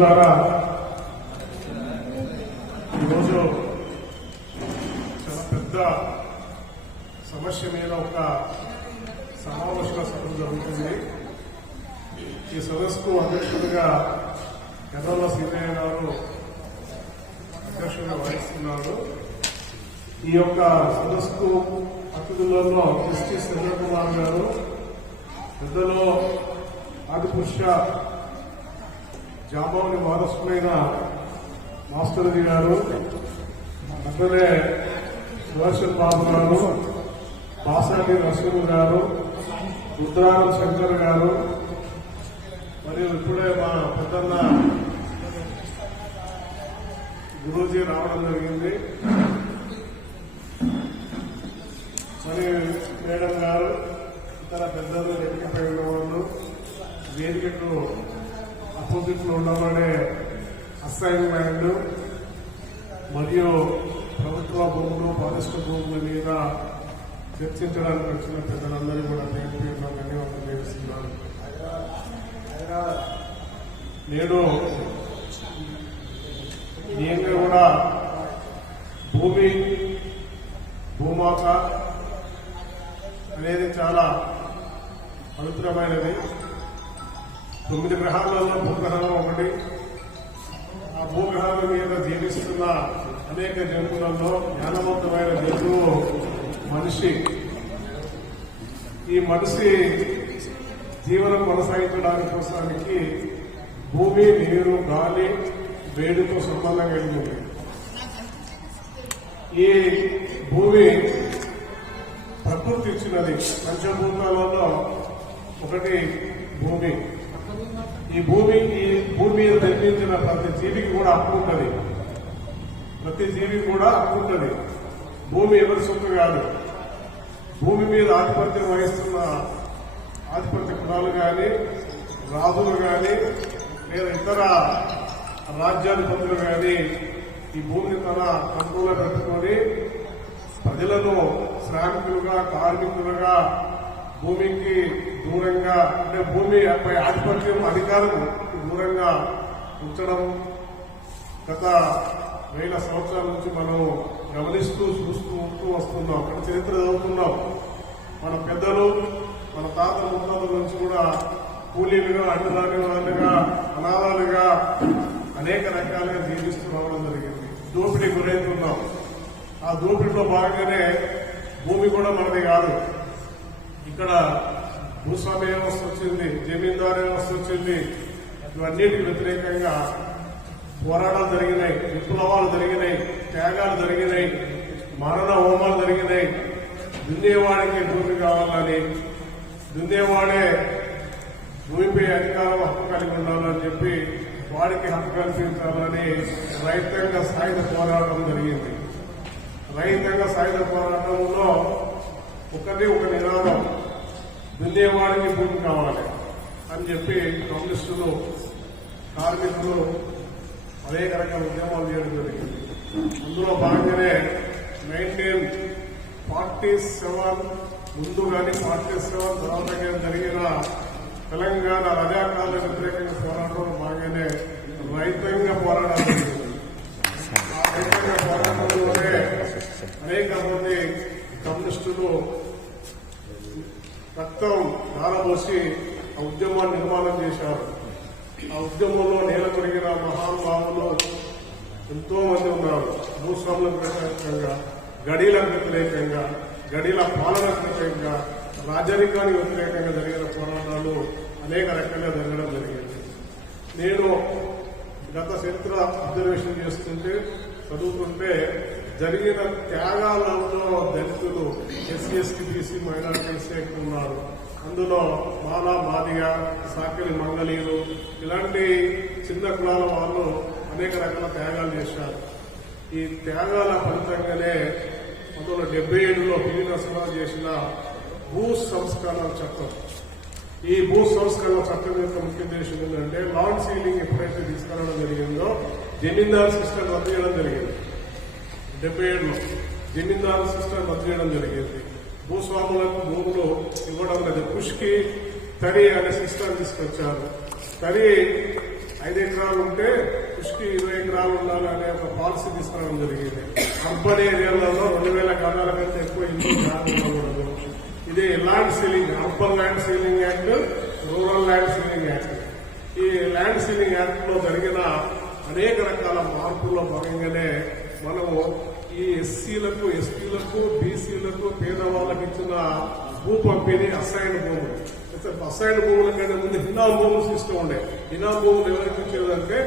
మిత్రులారా, ఈరోజు చాలా పెద్ద సమస్య మీద ఒక సమావేశ సభ జరుగుతుంది. ఈ సదస్సుకు అధ్యక్షుడిగా గతంలో సీతయ్య గారు అధ్యక్షుడిగా వహిస్తున్నారు. ఈ యొక్క సదస్సుకు అతిథులలో జస్టిస్ సంజయ్ కుమార్ గారు, పెద్దలో ఆదిపురుష జాంబవని వారసులైన మాస్టర్జీ గారు, అట్లనే సుదర్శన్ బాబు గారు, బాసాటి నరసింహ గారు, రుద్రారం శంకర్ గారు, మరియు ఇప్పుడే మా పెద్దన్న గురూజీ రావడం జరిగింది. మరి మేడం గారు, ఇతర పెద్దలు, వేదికపై ఉన్నవాళ్ళు, వేదికకు అపోజిట్ లో ఉండమనే అసైన్మెంట్ మరియు ప్రభుత్వ భూములు, పారిశ్ర భూముల మీద చర్చించడానికి వచ్చిన పెద్దలందరూ కూడా ధన్యవాదాలు చేస్తున్నాను. నేడు నేను కూడా భూమాత అనేది చాలా పవిత్రమైనది. 9 గ్రహాలలో భూగ్రహం ఒకటి. ఆ భూగ్రహాల మీద జీవిస్తున్న అనేక జంతువులలో జ్ఞానవంతమైన జంతువు మనిషి. ఈ మనిషి జీవనం కొనసాగించడానికి కోసానికి భూమి, నీరు, గాలి, వేడితో సంబంధం కలిగింది. ఈ భూమి ప్రకృతి ఇచ్చినది. పంచభూతాలలో ఒకటి భూమి. ఈ భూమి మీద జన్మించిన ప్రతి జీవికి కూడా హక్కు ఉంటుంది. ప్రతి జీవికి కూడా హక్కు ఉంటుంది. భూమి ఎవరి సొత్తు కాదు. భూమి మీద ఆధిపత్యం వహిస్తున్న ఆధిపత్య కులాలు కానీ, రాజులు కానీ, లేదా ఇతర రాజ్యాధిపతులు కానీ ఈ భూమిని తన కంట్రోల్లో పెట్టుకొని ప్రజలను శ్రామికులుగా, కార్మికులుగా, భూమికి దూరంగా, అంటే భూమిపై ఆధిపత్యం, అధికారం దూరంగా ఉంచడం గత 1000 సంవత్సరాల నుంచి మనం గమనిస్తూ చూస్తూ వస్తున్నాం. అక్కడ చరిత్ర చదువుతున్నాం. మన పెద్దలు, మన తాత ముత్తాతల నుంచి కూడా కూలీలుగా, అడ్డుదారులుగా, అనాథాలుగా అనేక రకాలుగా జీవిస్తూ రావడం జరిగింది. దోపిడీ గురవుతున్నాం. ఆ దోపిడీలో భాగంగానే భూమి కూడా మనది కాదు. ఇక్కడ భూస్వామ్య వ్యవస్థ వచ్చింది, జమీందారు వ్యవస్థ వచ్చింది. ఇవన్నిటికి వ్యతిరేకంగా పోరాటాలు జరిగినాయి, విప్లవాలు జరిగినాయి, త్యాగాలు జరిగినాయి, మారణ హోమాలు జరిగినాయి. దున్నేవాడికి భూమి కావాలని, దున్నేవాడే భూమిపై అధికారం, హక్కు కలిగి ఉండాలని చెప్పి వాడికి హక్కు కల్పించాలని రైతాంగ సాయుధ పోరాటం జరిగింది. రైతాంగ సాయుధ పోరాటంలో ఒక నినాదం, దున్నేవాడికి భూమి కావాలి అని చెప్పి కమ్యూనిస్టులు, కార్మికులు అనేక రకాల ఉద్యమాలు చేయడం జరిగింది. అందులో భాగంగానే 1947 ముందు కానీ 47 తర్వాత జరిగిన తెలంగాణ రజాకారుల వ్యతిరేకంగా పోరాటంలో భాగంగానే రైతాంగ పోరాటం జరిగింది. ఆ రైతాంగ పోరాటంలోనే అనేక మంది కమ్యూనిస్టులు రక్తం ధారపోసి ఆ ఉద్యమాన్ని నిర్మాణం చేశారు. ఆ ఉద్యమంలో నేల కొరిగిన మహానుభావులు ఎంతో మంది ఉన్నారు. భూస్వాములకు వ్యతిరేకంగా, గడీలకు వ్యతిరేకంగా, గడీల పాలనకు వ్యతిరేకంగా, రాజరికానికి వ్యతిరేకంగా జరిగిన పోరాటాలు అనేక రకంగా జరగడం జరిగింది. నేను గత చరిత్ర అబ్జర్వేషన్ చేస్తుంటే, చదువుతుంటే జరిగిన త్యాగాలలో దళితులు, ఎస్సీ, ఎస్టీ, బీసీ, మైనారిటీస్ ఎక్కువ ఉన్నారు. అందులో మాల, మాదిగ, సాకిలి, మంగళీలు ఇలాంటి చిన్న కులాల వాళ్ళు అనేక రకాల త్యాగాలు చేశారు. ఈ త్యాగాల ఫలితంగానే 1977లో పివి నరసింహారావు చేసిన భూ సంస్కరణ చట్టం. ఈ భూ సంస్కరణ చట్టం యొక్క ముఖ్య ఉద్దేశం ఏంటంటే, లాండ్ సీలింగ్ ఎప్పుడైతే తీసుకురావడం జరిగిందో జమీందారు సిస్టమ్ రద్దు చేయడం జరిగింది. 77లో జమీందారు సిస్టమ్ రద్దు చేయడం జరిగింది. భూస్వాములకు భూములు ఇవ్వడం లేదు. పుష్కి తరి అనే సిస్టమ్ తీసుకొచ్చారు. తరి 5 ఎకరాలు ఉంటే కృషికి 20 ఎకరాలు ఉండాలనే ఒక పాలసీ తీసుకురావడం జరిగింది. అర్బన్ ఏరియాలలో 2000 గజాల కంటే ఎక్కువ ఇల్లు ఉండకూడదు. ఇది land ceiling, urban land ceiling act, rural land ceiling act. ఈ ల్యాండ్ సీలింగ్ యాక్ట్ లో జరిగిన అనేక రకాల మార్పుల్లో భాగంగానే మనము ఈ ఎస్సీలకు, ఎస్టీలకు, బీసీలకు, పేదవాళ్ళకి ఇచ్చిన భూ పంపిణీ అసైన్ భూములు. అసైన్ భూముల కంటే ముందు ఇనాం భూములు సిస్టమ్ ఉండే. ఇనాం భూములు ఎవరికి ఇచ్చేదంటే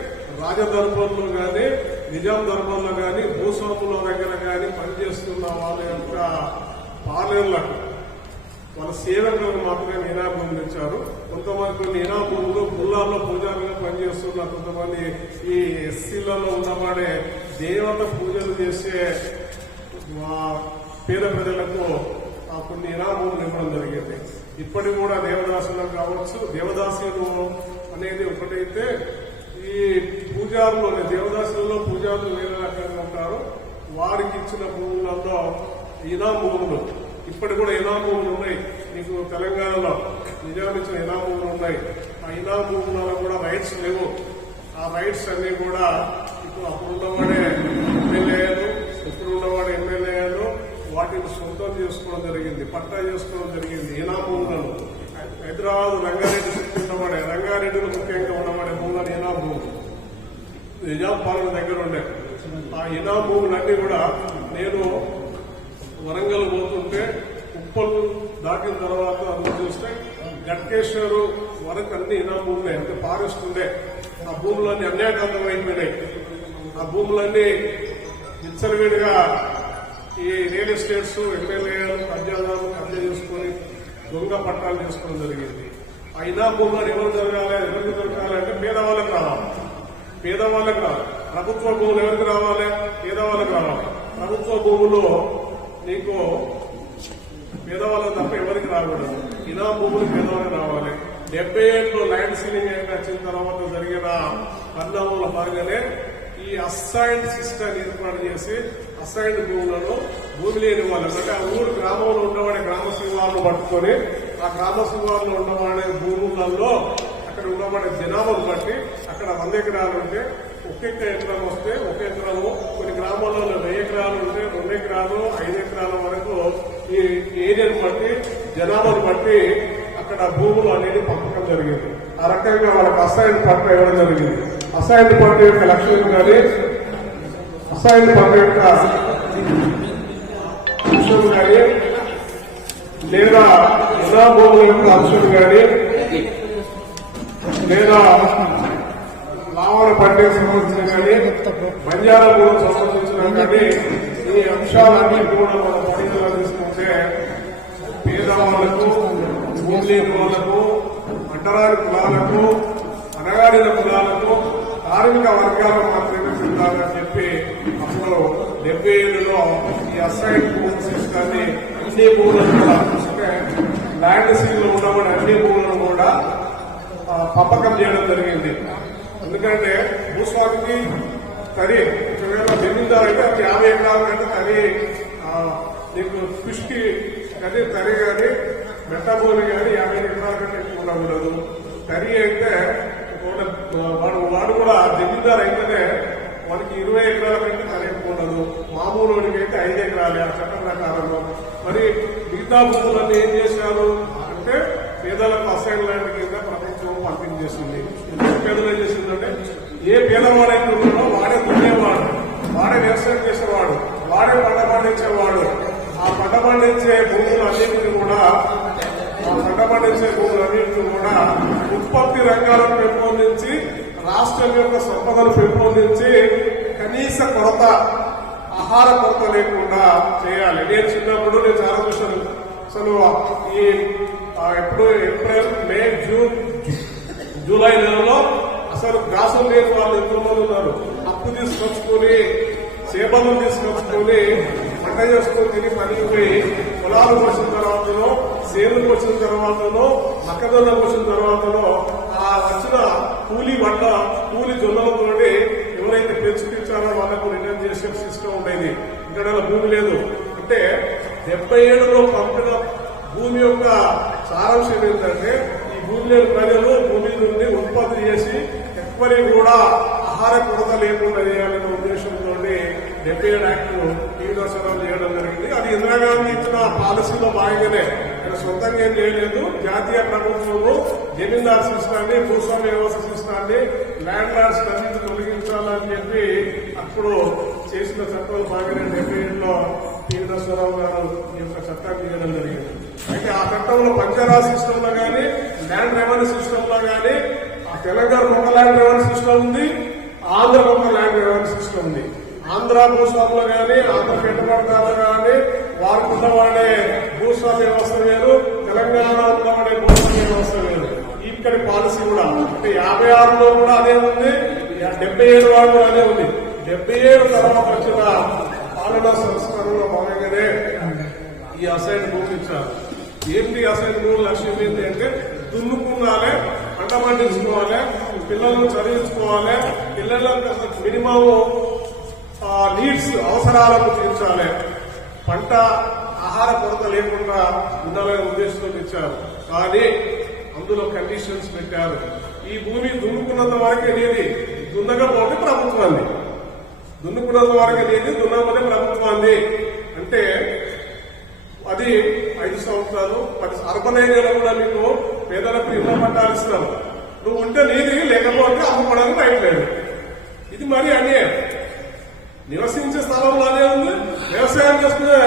రాజదర్బార్లో కానీ, నిజాం దర్బార్లో కానీ, భూస్వాముల దగ్గర కానీ పనిచేస్తున్న వాళ్ళ యొక్క పాలనలకు, వాళ్ళ సేవకులకు మాత్రమే ఇనాం భూములు ఇచ్చారు. కొంతమంది కొన్ని ఇనాం భూములు పుల్లాల్లో పూజారులుగా పనిచేస్తున్న కొంతమంది ఈ ఎస్సీలలో ఉన్నవాడే దేవత పూజలు చేసే పేద ప్రజలకు కొన్ని ఇనాం భూములు ఇవ్వడం జరిగింది. ఇప్పటికి కూడా దేవదాసులకు కావచ్చు, దేవదాసులు అనేది ఒకటైతే ఈ పూజారులు దేవదాసులలో పూజారులు వేరే రకంగా ఉంటారు. వారికి ఇచ్చిన భూములలో ఇనాం భూములు ఇప్పటి కూడా ఇనాం భూములు ఉన్నాయి. మీకు తెలంగాణలో నిజాం ఇచ్చిన ఇనాం భూములు ఉన్నాయి. ఆ ఇనాం భూములలో కూడా రైట్స్ లేవు. ఆ రైట్స్ అన్ని కూడా ఇప్పుడు అప్పుడున్నవాడే ఎమ్మెల్యేలు, ఇప్పుడున్నవాడే ఎమ్మెల్యేలు వాటిని సొంతం చేసుకోవడం జరిగింది, పట్టా చేసుకోవడం జరిగింది. ఇనాం భూములను హైదరాబాద్ రంగారెడ్డి చుట్టూ ఉన్నవాడే, రంగారెడ్డిలో ముఖ్యంగా ఉన్నవాడే భూములను ఇనాం భూములు నిజాం పాలన దగ్గర ఉండే. ఆ ఇనాం భూములన్నీ కూడా నేను వరంగల్ పోతుంటే ఉప్పల్ దాటిన తర్వాత అందుకు చూస్తే గట్కేశ్వరు వరకు అన్ని ఇనాం భూములే, అంటే ఫారెస్ట్ ఉండే. ఆ భూములన్నీ అన్యాయకాంతం అయిపోయినాయి. ఆ భూములన్నీ విచ్చలవిడిగా ఈ రియల్ ఎస్టేట్స్, ఎమ్మెల్యేలు, కబ్జాదారులు కబ్జా చేసుకుని దొంగ పట్టాలు చేసుకోవడం జరిగింది. ఆ ఇనాం భూములను ఎవరు ఎవరికి దొరకాలి అంటే పేదవాళ్ళకి రావాలి. పేదవాళ్ళకి రావాలి. ప్రభుత్వ భూములు ఎవరికి రావాలి? పేదవాళ్ళకి రావాలి. ప్రభుత్వ భూములు నీకు పేదవాళ్ళకి తప్ప ఎవరికి రాకూడదు. ఇనాం భూములు పేదవాళ్ళకి రావాలి. 77లో ల్యాండ్ సీలింగ్ వచ్చిన తర్వాత జరిగిన పరిణామాల భాగంగానే ఈ అసైన్డ్ సిస్టమ్ ఏర్పాటు చేసి అసైన్డ్ భూములను భూమి లేని వాళ్ళని, అంటే ఆ ఊరు గ్రామంలో ఉన్నవాడే గ్రామ శివాలను పట్టుకొని ఆ గ్రామ శివాల్లో ఉన్నవాడే భూములలో అక్కడ ఉన్నవాడే జనాభాను బట్టి అక్కడ 100 ఎకరాలు ఉంటే ఒక్కొక్క ఎకరం వస్తే 1 ఎకరము, కొన్ని గ్రామాలలో 1000 ఎకరాలు ఉంటే 2 ఎకరాలు, 5 ఎకరాల వరకు ఈ ఏరియాను బట్టి జనాభాను బట్టి అక్కడ భూములు అనేది పంపకం జరిగింది. ఆ రకంగా వాళ్ళకి అసైన్ పట్ట ఇవ్వడం జరిగింది. అసైన్ పట్ట యొక్క లక్ష్యం కానీ, అసైన్ పట్ట యొక్క అంశం కానీ, లేదా ఇనాం భూముల యొక్క అంశం కానీ, లేదా లావణ పట్టేకి సంబంధించిన కానీ, బంజారా భూములకు సంబంధించిన కానీ, ఈ అంశాలన్నీ కూడా మన పరిధిలో తీసుకుంటే పేదవాళ్లకు, భూమి లేని వాళ్లకు, అంటరాని కులాలకు, అనగాడిన కులాలకు, కార్మిక వర్గాలకు మాత్రమే చెందాలని చెప్పి అప్పుడు 77లో ఈ అసైన్ భూమి సిస్టాన్ని అన్ని భూములను కూడా, అంటే ల్యాండ్ సీల్ లో ఉన్నవాడు అన్ని భూములను కూడా పంపకం చేయడం జరిగింది. ఎందుకంటే భూస్వామికి తరి ఒకవేళ జమీందారు అయితే 50 ఎకరాల కంటే తరి నీకు కృషికి కానీ తరి కానీ మెట్టబోలు కానీ 50 ఎకరాల కంటే ఎక్కువ ఉండకూడదు. తరి అయితే వాడు కూడా జమీందారు అయితేనే వాడికి 20 ఎకరాల కంటే తరి ఎక్కువ ఉండదు. మామూలు అయితే 5 ఎకరాలే ఆ చట్టం ప్రకారంలో. మరి మిగతా భూములన్నీ ఏం చేశారు అంటే పేదలకు అసైన్ ల్యాండ్ కింద ప్రభుత్వం పంపించేసింది. పేదలు ఏం చేసిందంటే ఏ పేదవాడైతే ఉన్నాడో వాడే దున్నేవాడు, వాడే వ్యవసాయం చేసేవాడు, వాడే పంట పండించేవాడు. ఆ పంట పండించే భూములన్నింటినీ కూడా ఉత్పత్తి రంగాలను పెంపొందించి రాష్ట్రం యొక్క సంపదను పెంపొందించి కనీస కొరత, ఆహార కొరత లేకుండా చేయాలి. నేను చిన్నప్పుడు నేను చాలా చూసాను. అసలు ఈ ఎప్పుడు ఏప్రిల్, మే, జూన్, జూలై నెలలో అసలు గ్రాసం లేని వాళ్ళు ఎంతోమంది ఉన్నారు. అప్పు తీసుకొచ్చుకొని, చేపలను తీసుకొచ్చుకొని, పంట చేసుకొని తిని పనికి పోయి పొలాలు వచ్చిన తర్వాతనో, సేనులకు వచ్చిన తర్వాతనో, మొక్కజొన్నకు వచ్చిన తర్వాతనో ఆ వచ్చిన కూలీ వంట, కూలీ జొన్నలతో ఎవరైతే పెంచుకిచ్చారో వాళ్ళకు రిటర్న్ చేసే సిస్టమ్ ఉండేది. ఇక్కడ భూమి లేదు. అంటే 77లో పంపిన భూమి యొక్క సారాంశం ఏంటంటే ఈ భూమి లేని ప్రజలు భూమి నుండి ఉత్పత్తి చేసి ఇప్పటికి కూడా ఆహార కొరత లేకుండా చేయాలనే ఉద్దేశంతో 77 యాక్ట్ టీవీదర్శనం చేయడం జరిగింది. అది ఇందిరాగాంధీ ఇచ్చిన పాలసీలో భాగంగానే ఆయన సొంతంగా ఏం చేయలేదు. జాతీయ ప్రభుత్వము జమీందార్ సిస్టాన్ని, భూస్వామ్య వ్యవస్థ సిస్టాన్ని, ల్యాండ్ లార్డ్స్ అన్నింటి తొలగించాలని చెప్పి అప్పుడు చేసిన చట్టంలో భాగంగా 77లో టీవీదర్శనం గారు ఈ యొక్క చట్టాన్ని చేయడం జరిగింది. అయితే ఆ చట్టంలో పంచాయత్ సిస్టమ్ లో కానీ, ల్యాండ్ రెవెన్యూ సిస్టమ్ లో కానీ, తెలంగాణ ఒక ల్యాండ్ రెవెన్యూ సిస్టమ్ ఉంది, ఆంధ్ర ఒక ల్యాండ్ రెవెన్యూ సిస్టమ్ ఉంది. ఆంధ్ర భూస్వాములు కానీ, ఆంధ్ర పెట్టుబడిదారులు కానీ, వారికి ఉన్నవాడే భూస్వామ్య వ్యవస్థ వేరు, తెలంగాణ ఉన్నవాడే భూస్వామ్య వ్యవస్థ వేరు. ఇక్కడి పాలసీ కూడా అంటే 56లో కూడా అదే ఉంది, 77 వాడు అదే ఉంది. 77 తర్వాత వచ్చిన పాలనా సంస్కరణలో భాగంగానే ఈ అసైన్ భూమి ఇచ్చారు. ఏంటి అసైన్ భూమి లక్ష్యం ఏంటి అంటే దున్నుకున్నాలే, పంట పండించుకోవాలి, పిల్లలను చదివించుకోవాలి, పిల్లలకు మినిమం నీడ్స్ అవసరాలను తీర్చాలి, పంట ఆహార కొరత లేకుండా ఉండాలనే ఉద్దేశంతో ఇచ్చారు. కానీ అందులో కండిషన్స్ పెట్టారు. ఈ భూమి దున్నుకున్నంత వరకే నీది, దున్నకపోతే ప్రభుత్వాన్ని, దున్నుకున్నంత వరకే నీది, దున్నకపోతే ప్రభుత్వాన్ని. అంటే అది 5 సంవత్సరాలు 10 అర్బన్ ఏరియాలో కూడా మీకు పేదలకు ఇళ్ల పట్టాలు ఇస్తారు. నువ్వు ఉంటే నీది, లేకపోతే అమ్ముకోవడానికి రైట్ లేదు. ఇది మరీ అన్యాయం. నివసించే స్థలంలో అదే ఉంది, వ్యవసాయం చేసుకునే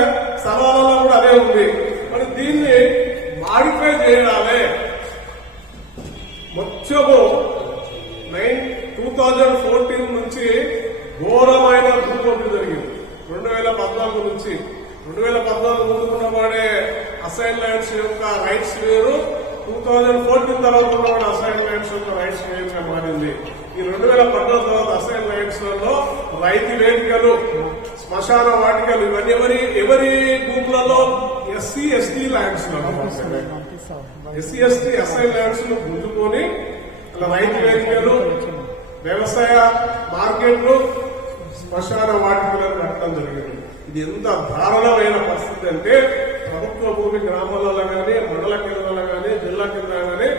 స్థలాలలో కూడా అదే ఉంది. మరి దీన్ని మాడిఫై చేయడాలే. మొత్తము 2014 నుంచి ఘోరమైన భూపోటీ జరిగింది. 2014 నుంచి 2014 ముందు ఉన్నవాడే అసైన్ ల్యాండ్స్ యొక్క రైట్స్ వేరు, 2014 తర్వాత ఉన్నవాడు అసైన్ ల్యాండ్స్ యొక్క రైట్స్ వేరుగా మారింది. ఈ 2014 తర్వాత అసైన్ ల్యాండ్స్ లలో రైతు వేదికలు, శ్మశాన వాటికలు ఇవన్నీ ఎవరి భూములలో SC ST lands SC ST assign lands ను గుంజుకొని అలా రైతు వేదికలు, వ్యవసాయ మార్కెట్లు, శ్మశాన వాటికలను కట్టడం జరిగింది. ఇది ఎంత దారుణమైన పరిస్థితి అంటే ప్రభుత్వ భూమి గ్రామాలలో కానీ, మండల కేంద్రాలలో కానీ, జిల్లా కేంద్రాలు కానీ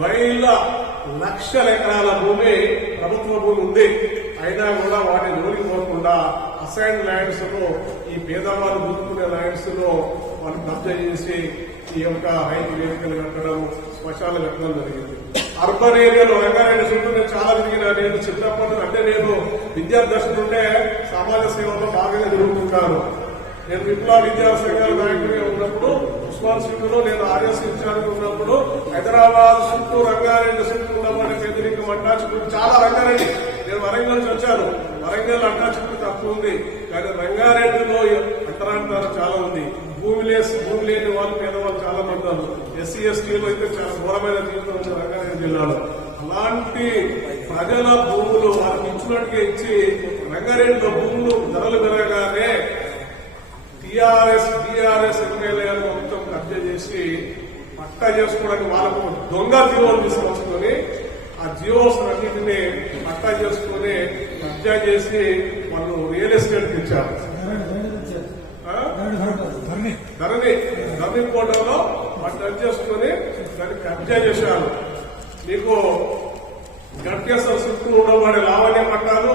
వేల లక్షల ఎకరాల భూమి ప్రభుత్వ భూమి ఉంది. అయినా కూడా వాటిని జోలికి పోకుండా అసైన్ ల్యాండ్స్ లో ఈ పేదవాళ్ళు గుర్తుకునే ల్యాండ్స్ లో వాళ్ళు కబ్జా చేసి ఈ యొక్క రైతు వేదికలు కట్టడం, శ్మశాలు కట్టడం జరిగింది. అర్బన్ ఏరియాలో రంగారెడ్డి చుట్టూ నేను చాలా తిరిగిన. నేను చిన్నప్పటి అంటే నేను విద్యార్థి ఉంటే సమాజ సేవలో బాగా తిరుగుతుంటాను. నేను విప్లవ విద్యా సంఘాల నాయకుడిగా ఉన్నప్పుడు, ఉస్మాన్ సిటీలో నేను ఆర్ఎస్ ఇన్ఛార్జ్ ఉన్నప్పుడు, హైదరాబాద్ చుట్టూ రంగారెడ్డి చుట్టూ ఉన్నవాడి పేదరికం అడ్డా చుట్టూ చాలా రంగారెడ్డి. నేను వరంగల్ నుంచి వచ్చాను. వరంగల్ అడ్డా చుట్టూ తక్కువ ఉంది, కానీ రంగారెడ్డిలో అంతరాంతరాలు చాలా ఉంది. భూమి లేని వాళ్ళు, పేదవాళ్ళు చాలా మంది ఉన్నారు. ఎస్సీ ఎస్టీలో అయితే చాలా ఘోరమైన జీవితం ఉంది రంగారెడ్డి జిల్లాలో. అలాంటి ప్రజల భూములు వారికి ఇచ్చినట్టుగా ఇచ్చి రంగారెడ్డిలో భూములు ధరలు పెరగగానే టీఆర్ఎస్ ఎమ్మెల్యేలు మొత్తం కబ్జా చేసి పట్టా చేసుకోవడానికి వాళ్ళకు దొంగ జీవోలు తీసుకొచ్చుకొని ఆ జీవోస్ అన్నింటినీ పట్టా చేసుకుని కబ్జా చేసి వాళ్ళు రియల్ ఎస్టేట్ ఇచ్చారు. ధరణి కోటలో పట్టా చేసుకుని దాన్ని కబ్జా చేశారు. మీకు గట్కేశ్వర చుట్టూ ఉన్నవాడి లావణ్య పట్టాలు,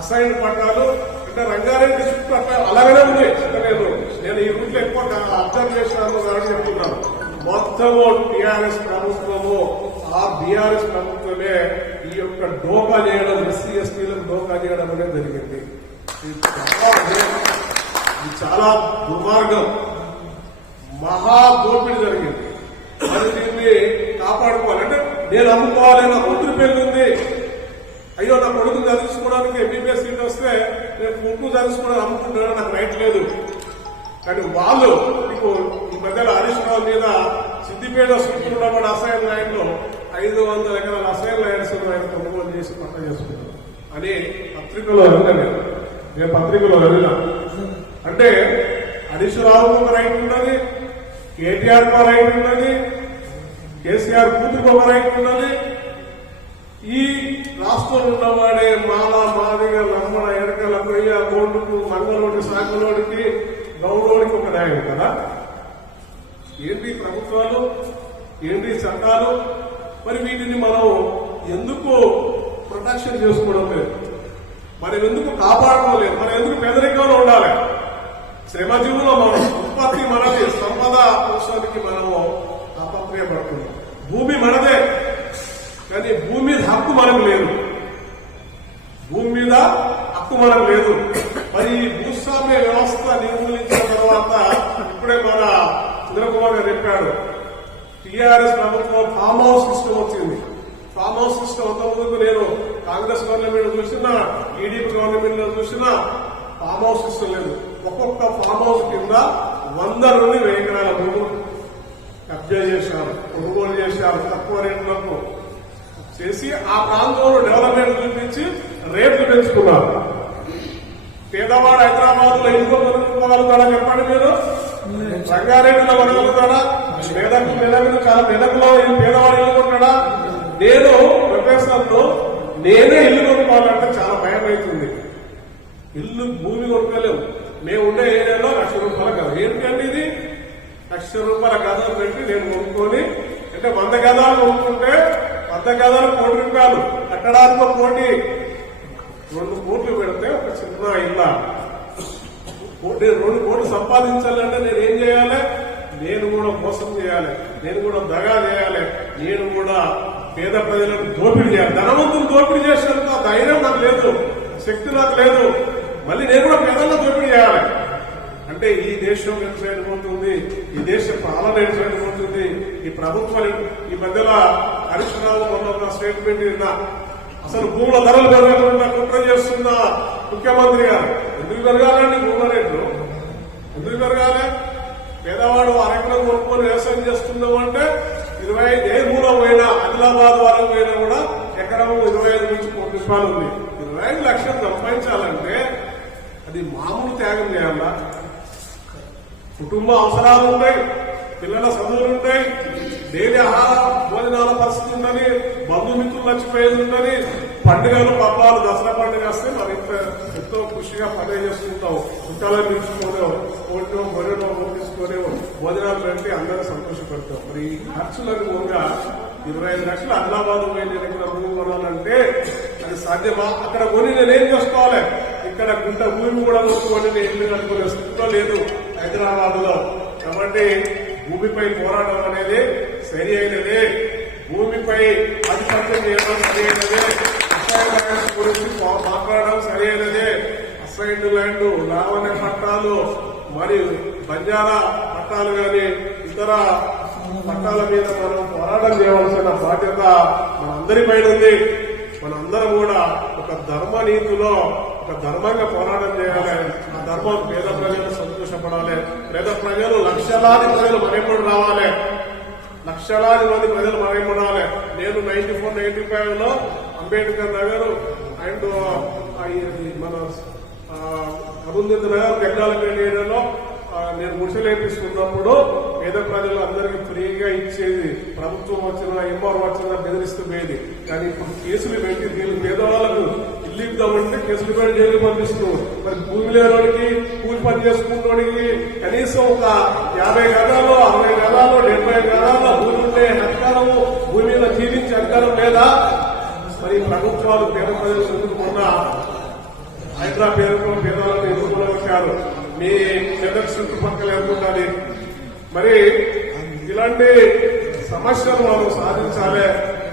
అసైన్ పట్టాలు అంటే రంగారెడ్డి చుట్టూ అట్లా అలాగనే ఉంది. నేను ఈ రూట్లో ఎక్కువ అబ్జర్వ్ చేశాను కాబట్టి చెప్తున్నాను. మొత్తము టీఆర్ఎస్ ప్రభుత్వము, ఆ బీఆర్ఎస్ ప్రభుత్వమే ఈ యొక్క డోకా చేయడం, ఎస్సీ ఎస్టీలకు డోకా చేయడం అనేది జరిగింది. ఇది చాలా దుర్మార్గం, మహా దోపిడీ జరిగింది. మరి దీన్ని కాపాడుకోవాలి అంటే నేను అమ్ముకోవాలి, నా కూతురు పెళ్లి ఉంది, అయ్యో నా కొడుకుని చదివించుకోవడానికి ఎంబీబీఎస్ సీట్ వస్తే నేను కొడుకు చదివించుకోవడానికి అమ్ముకుంటున్నాను, నాకు రైట్ లేదు. కానీ వాళ్ళు మీకు ఈ మధ్యలో హరీష్ రావు మీద సిద్దిపేట చుట్టూ అసైన్ ల్యాండ్ లో 500 ఎకరాల అసైన్ ల్యాండ్స్ ఆయన కొనుగోలు చేసి పట్టా చేసుకున్నారు అని పత్రికలో నేను పత్రికలో వెళ్ళినా. అంటే హరీష్ రావుకు ఒక రైట్ ఉన్నది, కేటీఆర్ ఒక రైట్ ఉన్నది, కేసీఆర్ కూతురుకు ఒక రైట్ ఉన్నది. ఈ రాష్ట్రంలో ఉన్నవాడే మాల, మాదిగ, లమ్మడ, ఎడకల, కొయ్య, గోండుకు, మంగళోడి, సాగులోడికి, గౌడోడికి ఒక న్యాయం కదా. ఏంటి ప్రభుత్వాలు, ఏంటి చట్టాలు? మరి వీటిని మనం ఎందుకు ప్రొటెక్షన్ చేసుకోవడం లేదు, మనం ఎందుకు కాపాడుకోలేదు, మనం ఎందుకు పేదరికంలో ఉండాలి. శ్రమజీవులో మనం ఉత్పత్తి మనది, సంపద కోసానికి మనము తాపత్రయపడుతున్నాం. భూమి మనదే, కానీ భూమి మీద హక్కు మనకు లేదు, భూమి మీద హక్కు మనకు లేదు. మరి ఈ భూస్వామ్య వ్యవస్థ నిర్మూలించిన తర్వాత ఇప్పుడే మన చంద్రకుమార్ గారు చెప్పాడు, టీఆర్ఎస్ ప్రభుత్వం ఫామ్ హౌస్ సిస్టమ్ వచ్చింది. ఫామ్ హౌస్ సిస్టమ్ అంతకుముందు నేను కాంగ్రెస్ గవర్నమెంట్ చూసినా, టీడీపీ గవర్నమెంట్ లో చూసినా ఫామ్ హౌస్ సిస్టమ్ లేదు. ఒక్కొక్క ఫామ్ హౌస్ కింద 100 నుండి 1000 ఎకరాల భూములు కబ్జా చేశారు, కొనుగోలు చేశారు, తక్కువ రేట్లకు చేసి ఆ ప్రాంతంలో డెవలప్మెంట్ చూపించి రేట్లు పెంచుకున్నారు. పేదవాడు హైదరాబాద్ లో ఇంకో కొనుక్కోగలుగుతాడా చెప్పండి మీరు? రంగారెడ్డిలో కొనగలుగుతాడా? మెదకులో పేదవాడు ఇల్లు కొన్నాడా? నేను ప్రొఫెసర్లు నేనే ఇల్లు కొనుక్కోవాలంటే చాలా భయం అవుతుంది. ఇల్లు భూమి కొనుక్కోలేము. మేము ఉండే ఏరియాలో ₹1,00,000 గద. ఏంటంటే ఇది ₹1,00,000 గదాలు పెట్టి నేను కొనుక్కొని, అంటే 100 గదాలు కొనుక్కుంటే 100 గదాలు ₹1,00,000 కట్టడానికి ఒక కోటి, 2 కోట్లు పెడితే ఒక చిన్న ఇళ్ళ 2 కోట్లు సంపాదించాలంటే నేను ఏం చేయాలి? నేను కూడా మోసం చేయాలి, నేను కూడా దగా చేయాలి, నేను కూడా పేద ప్రజలకు దోపిడీ చేయాలి. ధనవంతులు దోపిడీ చేసేంత ధైర్యం నాకు లేదు, శక్తి నాకు లేదు. మళ్ళీ నేను కూడా పేదల్లో దోపిడీ చేయాలి అంటే ఈ దేశం ఎట్లయిపోతుంది, ఈ దేశ పాలన ఎట్లయిపోతుంది, ఈ ప్రభుత్వం ఈ మధ్యలో హరీష్ రావు మొన్న ఒక స్టేట్మెంట్ విన్నా, అసలు భూముల ధరలు పెరగకుండా కుట్ర చేస్తున్న ముఖ్యమంత్రి గారు. ఎందుకు పెరగాలండి భూముల రేట్లు? ఎందుకు పెరగాలి? పేదవాడు అరెకరం కొనుక్కొని వ్యవసాయం చేస్తున్నాం అంటే 25 ఏ మూలం పోయినా, ఆదిలాబాద్ వరకు పోయినా కూడా ఎకరం 25 నుంచి ₹1,00,000 ఉంది. 25 లక్షలు సంపాదించాలంటే అది మామూలు త్యాగం చేయాలా? కుటుంబ అవసరాలు ఉంటాయి, పిల్లల చదువులు ఉంటాయి, డైలీ ఆహార భోజనాల పరిస్థితి ఉందని, బంధుమిత్రులు మర్చిపోయేది ఉందని, పండుగలు పబ్బాలు దసరా పండుగ వస్తే మరి ఎంతో ఖుషిగా పండుగ చేసుకుంటాం. చుట్టాలను పిలుచుకోలేము, కోటో గొర్రెలో తీసుకునేమో, భోజనాలు పెట్టి అందరూ సంతోషపెడతాం. మరి ఈ ఖర్చులకు కూడా 25 లక్షలు ఆదిలాబాద్ భూమి కొనాలంటే అది సాధ్యమా? అక్కడ కొని నేనేం చేసుకోవాలి? ఇక్కడ గుంట భూమి కూడా కొనుక్కొని నేను ఇల్లు కట్టుకునే స్థితిలో లేదు హైదరాబాద్ లో. కాబట్టి భూమిపై పోరాటం అనేది సరి అయినదే, భూమిపై ఆధిపత్యం చేయడం సరి అయినదే, అసైన్ గురించి మాట్లాడడం సరి అయినదే. అసైన్ ల్యాండ్, లావణ్య పట్టాలు, మరియు బంజారా పట్టాలు గాని ఇతర పట్టాల మీద మనం పోరాటం చేయవలసిన బాధ్యత మనందరిపైన ఉంది. మనందరం కూడా ఒక ధర్మ నీతిలో ఒక ధర్మంగా పోరాటం చేయాలి. ఆ ధర్మం పేద ప్రజలు సంతోషపడాలి, పేద ప్రజలు లక్షలాది ప్రజలు మరేపడి రావాలి, లక్షలాది మంది ప్రజలు మరేపడాలి. నేను 94-95 లో అంబేద్కర్ నగర్ అండ్ మన అరుంధతి నగర్ జగ్గాలపేట ఏరియాలో నేను ముసలేపిస్తున్నప్పుడు పేద ప్రజలు అందరికీ ఫ్రీగా ఇచ్చేది. ప్రభుత్వం వచ్చినా ఎంఆర్ వచ్చినా బెదిరిస్తూ పోయేది. కానీ ఇప్పుడు కేసులు పెట్టి వీళ్ళు పేదవాళ్ళకు ఇల్లు ఇద్దామంటే కేసులు పెట్టి జైలు పంపిస్తున్నాం. మరి భూమి లేనివాడికి, కూలి పని చేసుకున్నవాడికి కనీసం ఒక 50 గదాలు, 60 గదాలు, 70 గదాల భూమి ఉండే అధికారము, భూమి మీద జీవించే అధికారం లేదా? మరి ప్రభుత్వాలు పేద ప్రజలు ఎదుర్కొన్న హైదరాబాద్ పేరుతో పేదవాళ్ళని ఎదుర్కొనవచ్చు. మీ మెదక్ చుట్టుపక్కల ఎదుర్కొండాలి. మరి ఇలాంటి సమస్యలు మనం సాధించాలి,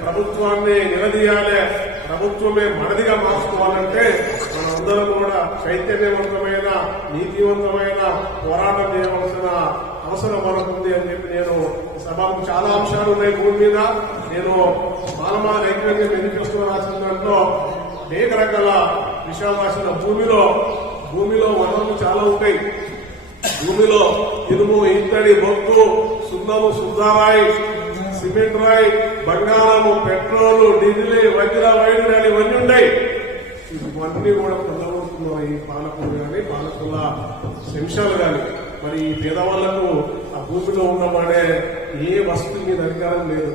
ప్రభుత్వాన్ని నిలదీయాలి, ప్రభుత్వమే మనదిగా మార్చుకోవాలంటే మనందరం కూడా చైతన్యవంతమైన, నీతివంతమైన పోరాటం చేయవలసిన అవసరం మనకుంది అని చెప్పి నేను సభకు చాలా అంశాలు ఉన్నాయి భూమి మీద. నేను మానవ ఐక్యంగా మేనిఫెస్టో రాసిన దాంట్లో అనేక రకాల విషయాలు రాసిన. భూమిలో వనరులు చాలా ఉంటాయి. భూమిలో ఇనుము, ఇత్తడి, బొగ్గు, సున్నము, సుద్దారాయి, సిమెంట్ రాయి, బంగారము, పెట్రోలు, డీజిల్, వజ్ర, వైడూర్యాలు ఇవన్నీ ఉంటాయి. ఇవన్నీ కూడా పొందబోతున్నాం ఈ పాలకులు కానీ, పాలకుల శంశాలు కానీ. మరి ఈ పేదవాళ్లకు ఆ భూమిలో ఉండబడే ఏ వస్తువు మీద అధికారం లేదు,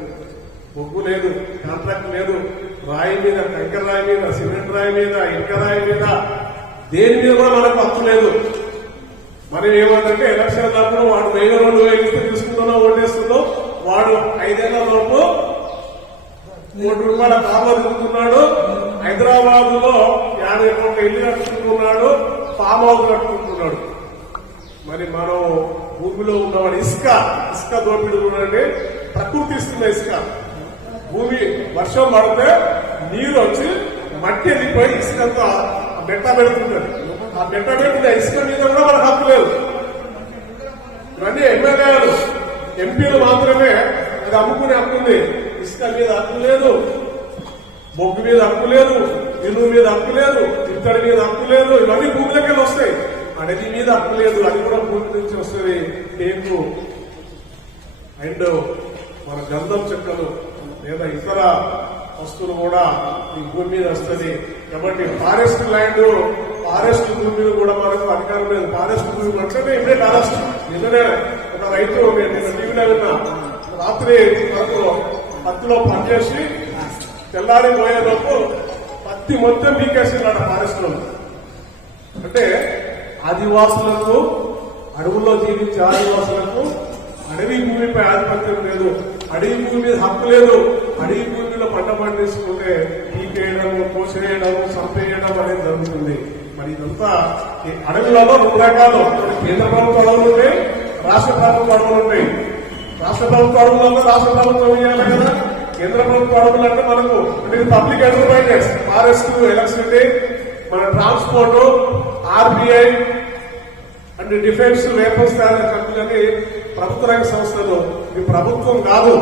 బొగ్గు లేదు, కాంట్రాక్ట్ లేదు, రాయి మీద, కంకర రాయి మీద, సిమెంట్ రాయి మీద, ఇటుక రాయి మీద, దేని మీద కూడా మనకు హక్కు లేదు. మనం ఏమంటే ఎలక్షన్ అప్పుడు వాడు 1000-2000 ఇస్తే తీసుకుంటున్నా, ఓటేస్తున్నాం. వాడు 5 ఏళ్ల లోపు ₹1 కార్లో తిరుగుతున్నాడు, హైదరాబాద్ లో 51 ఇల్లు కట్టుకుంటున్నాడు, ఫామ్ హౌస్ కట్టుకుంటున్నాడు. మరి మనం భూమిలో ఉన్నవాడు ఇసుక దోపిడీ చూడండి. ప్రకృతి ఇస్తున్న ఇసుక, భూమి వర్షం పడితే నీరు వచ్చి మట్టి వెళ్ళిపోయి ఇసుకంతా బెట్ట పెడుతుంటది. ఆ బెట్ట పెట్టిన ఇసుక మీద కూడా మనకు హక్కు లేదు. ఇవన్నీ ఎమ్మెల్యేలు ఎంపీలు మాత్రమే అది అమ్ముకునే హక్కు ఉంది. ఇసుక మీద హక్కు లేదు, బొగ్గు మీద హక్కు లేదు, ఇనుము మీద హక్కు లేదు, ఇత్తడి మీద హక్కు లేదు. ఇవన్నీ భూమిలోకి వస్తాయి. అడవి మీద హక్కు లేదు, అది కూడా భూమి నుంచి వస్తుంది. టేకు అండ్ మన గంధం చెక్కలు లేదా ఇతర వస్తువులు కూడా ఈ భూమి మీద వస్తుంది. కాబట్టి ఫారెస్ట్ ల్యాండ్, ఫారెస్ట్ భూమి మీద కూడా మనకు అధికారం లేదు. ఫారెస్ట్ భూమి అంటే ఇప్పుడే అరెస్ట్. నిన్ననే ఒక రైతు, నేను టీవీలో విన్నా, రాత్రి వరకు పత్తిలో పనిచేసి తెల్లారి పోయేలోపు పత్తి మొత్తం పీకేసినాడు ఫారెస్ట్ లో. అంటే ఆదివాసులకు, అడవుల్లో జీవించే ఆదివాసులకు అడవి భూమిపై ఆధిపత్యం లేదు, అడవి భూమి మీద హక్కు లేదు. అడవి భూమిలో పంట పండించుకుంటే పీకేయడము, కోసేయడము, చంపేయడం అనేది జరుగుతుంది. మరి ఇదంతా అడవులలో 2 రకాలు, కేంద్ర ప్రభుత్వ అడవులు ఉంటాయి, రాష్ట్ర ప్రభుత్వ అడవులు ఉంటాయి. రాష్ట్ర ప్రభుత్వ అడవులలో రాష్ట్ర ప్రభుత్వం ఇవ్వాలి కదా. కేంద్ర ప్రభుత్వ అడవులు అంటే మనకు పబ్లిక్ ఎంటర్ప్రైజెస్, ఫారెస్ట్, ఎలక్ట్రిసిటీ, మన transport, RBI and defence, weapons తయారీ కంపెనీ ప్రభుత్వ రంగ సంస్థలు. ఇది ప్రభుత్వం కాదు,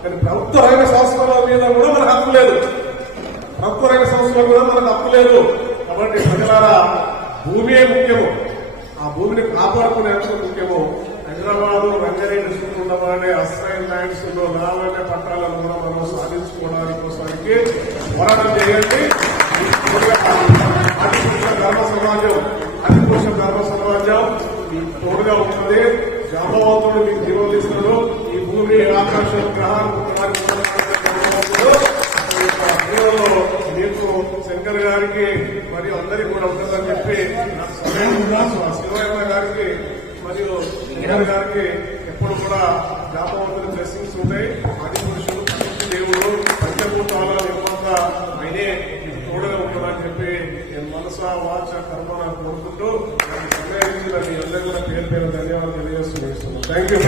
కానీ ప్రభుత్వ రంగ సంస్థల మీద కూడా మనకు హక్కు లేదు. ప్రభుత్వ రంగ సంస్థలు కూడా మనకు హక్కు లేదు. కాబట్టి ప్రజలారా, భూమియే ముఖ్యము. ఆ భూమిని కాపాడుకునే అంశం ముఖ్యము. హైదరాబాద్, రంగారెడ్డి డిస్ట్రిక్ట్ ఉండమనే అసైన్ ల్యాండ్స్ లో నాలుగు పట్టాలను కూడా మనం సాధించుకోవడానికి పోరాటం చేయండి. ధర్మ సమాజం, అధికోశ ధర్మ సమాజం తోడుగా ఉంటుంది. జాంబవంతుడు మీకు జీవోలు ఇస్తారు. ఈ భూమి, ఆకాశం, గ్రహాలు మీకు శంకర్ గారికి మరియు అందరికీ కూడా ఉంటుందని చెప్పి శివయ్య గారికి మరియు శంకర్ గారికి ఎప్పుడు కూడా జాంబవంతుడి బ్లెస్సింగ్స్ ఉంటాయి. ఆది పురుషుడు, దేవుడు, పంచభూతాల నిర్మాత ఆయనే తోడుగా ఉంటుందని చెప్పి నేను మనసా, వాచ, కర్మన కోరుకుంటూ సమయానికి మీ అందరూ కూడా పేరు ధన్యవాదాలు తెలియజేస్తున్నాను. Thank you.